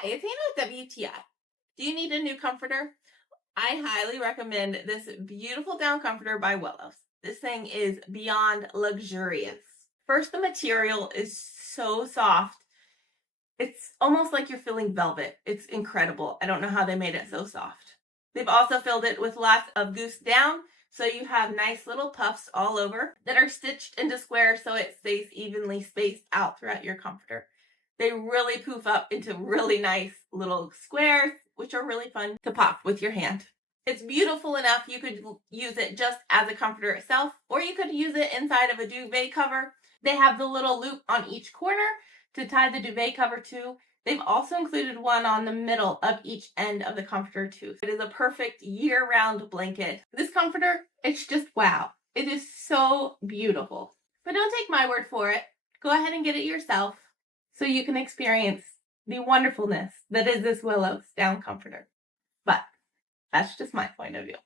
Hi, it's Hannah with WTI. Do you need a new comforter? I highly recommend this beautiful down comforter by Wellos. This thing is beyond luxurious. First, the material is so soft. It's almost like you're feeling velvet. It's incredible. I don't know how they made it so soft. They've also filled it with lots of Goose down, so you have nice little puffs all over that are stitched into squares so it stays evenly spaced out throughout your comforter. They really poof up into really nice little squares, which are really fun to pop with your hand. It's beautiful enough you could use it just as a comforter itself, or you could use it inside of a duvet cover. They have the little loop on each corner to tie the duvet cover to. They've also included one on the middle of each end of the comforter too. It is a perfect year-round blanket. This comforter, it's just wow. It is so beautiful. But don't take my word for it. Go ahead and get it yourself so you can experience the wonderfulness that is this Wellos down comforter. But that's just my point of view.